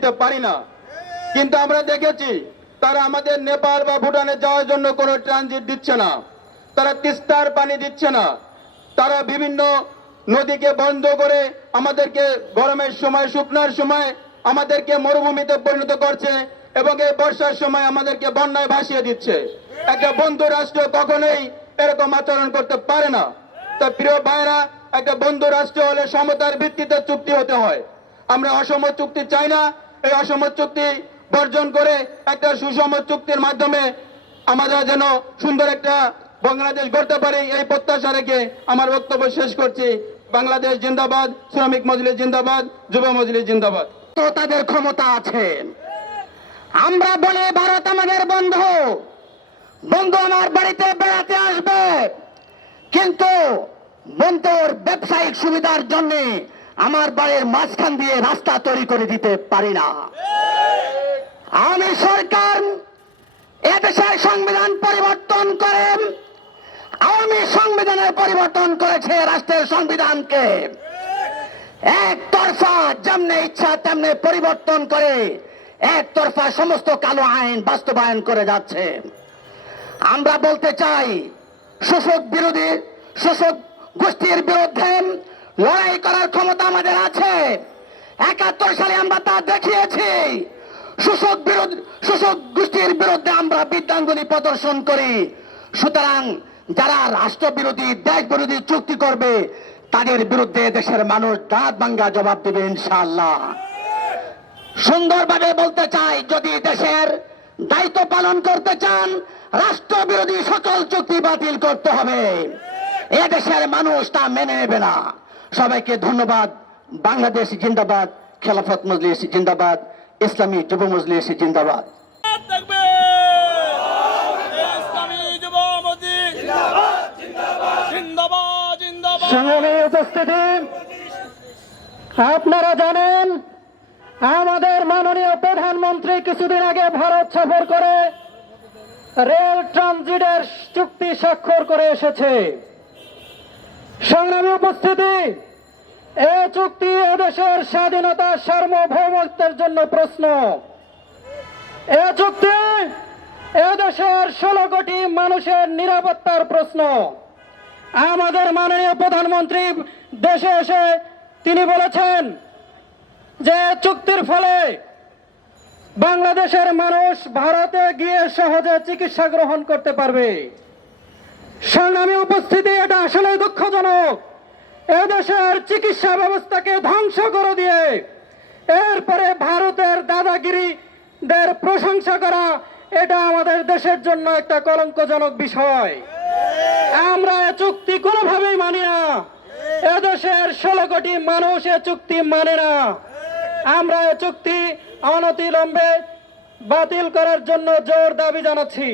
দিতে পারি না। কিন্তু আমরা দেখেছি, তারা আমাদের নেপাল বা ভুটানে যাওয়ার জন্য কোনো ট্রানজিট দিচ্ছে না। তারা তিস্তার পানি দিচ্ছে না। তারা বিভিন্ন নদীকে বন্ধ করে আমাদেরকে গরমের সময়, শুকনার সময় আমাদেরকে মরুভূমিতে পরিণত করছে এবং এই বর্ষার সময় আমাদেরকে বন্যায় ভাসিয়ে দিচ্ছে। একটা বন্ধু রাষ্ট্র কখনোই এরকম আচরণ করতে পারে না। তা প্রিয় ভাইরা একটা বন্ধু রাষ্ট্র হলে সমতার ভিত্তিতে চুক্তি হতে হয়। আমরা অসম চুক্তি চাই না এই অসম চুক্তি বর্জন করে একটা সুষম চুক্তির মাধ্যমে আমরা যেন সুন্দর একটা বাংলাদেশ গড়তে পারি, এই প্রত্যাশা রেখে আমার বক্তব্য শেষ করছি। বাংলাদেশ জিন্দাবাদ, শ্রমিক মজলিস জিন্দাবাদ, যুব মজলিস জিন্দাবাদ। তো তাদের ক্ষমতা আছে। আমরা বলি, ভারত আমাদের বন্ধু। বন্ধু আমার বাড়িতে বেড়াতে আসবে। কিন্তু বন্ধুর ব্যবসায়িক সুবিধার জন্য আমার বাড়ির মাঝখান দিয়ে রাস্তা তৈরি করে দিতে পারি না। আমি সরকার এদেশের সংবিধান পরিবর্তন করে আওয়ামী সংবিধানের পরিবর্তন করেছে রাষ্ট্রের সংবিধানকে। একতরফা যেমনি ইচ্ছা, তেমনি পরিবর্তন করে একতরফা সমস্ত কালো আইন বাস্তবায়ন করে যাচ্ছে। আমরা বলতে চাই, শোষক বিরোধী, শোষক গোষ্ঠীর বিরুদ্ধে লড়াই করার ক্ষমতা আমাদের আছে। একাত্তর সালে আমরা তা দেখিয়েছি। শোষক বিরোধী শোষক গোষ্ঠীর বিরুদ্ধে আমরা বিদ্যাঙ্গুলি প্রদর্শন করি। সুতরাং যারা রাষ্ট্র বিরোধী দেশ বিরোধী চুক্তি করবে, তাদের বিরুদ্ধে দেশের মানুষ দাঁত ভাঙ্গা জবাব দেবে ইনশাআল্লাহ। সুন্দরভাবে বলতে চাই, যদি দেশের দায়িত্ব পালন করতে চান রাষ্ট্র বিরোধী সকল চুক্তি বাতিল করতে হবে। এ দেশের মানুষ তা মেনে নেবে না। সবাইকে ধন্যবাদ। বাংলাদেশ জিন্দাবাদ, খেলাফত মজলিস জিন্দাবাদ, ইসলামী যুব মজলিস জিন্দাবাদ। উপস্থিতি, আপনারা জানেন, আমাদের মাননীয় প্রধানমন্ত্রী কিছুদিন আগে ভারত সফর করে রেল ট্রানজিটের চুক্তি স্বাক্ষর করে এসেছে। সংগ্রামী উপস্থিতি এ চুক্তি এদেশের স্বাধীনতা সার্বভৌমত্বের জন্য প্রশ্ন। এ চুক্তি এদেশের ষোলো কোটি মানুষের নিরাপত্তার প্রশ্ন। আমাদের মাননীয় প্রধানমন্ত্রী দেশে এসে তিনি বলেছেন যে চুক্তির ফলে বাংলাদেশের মানুষ ভারতে গিয়ে সহজে চিকিৎসা গ্রহণ করতে পারবে। সংগ্রামী উপস্থিতি এটা আসলে দুঃখজনক। এদেশের চিকিৎসা ব্যবস্থাকে ধ্বংস করে দিয়ে এরপরে ভারতের দাদাগিরিদের প্রশংসা করা, এটা আমাদের দেশের জন্য একটা কলঙ্কজনক বিষয়। আমরা চুক্তি কোনোভাবেই মানি না। এদেশের ষোলো কোটি মানুষ এ চুক্তি মানে না। আমরা এ চুক্তি অনতিলম্বে বাতিল করার জন্য জোর দাবি জানাচ্ছি।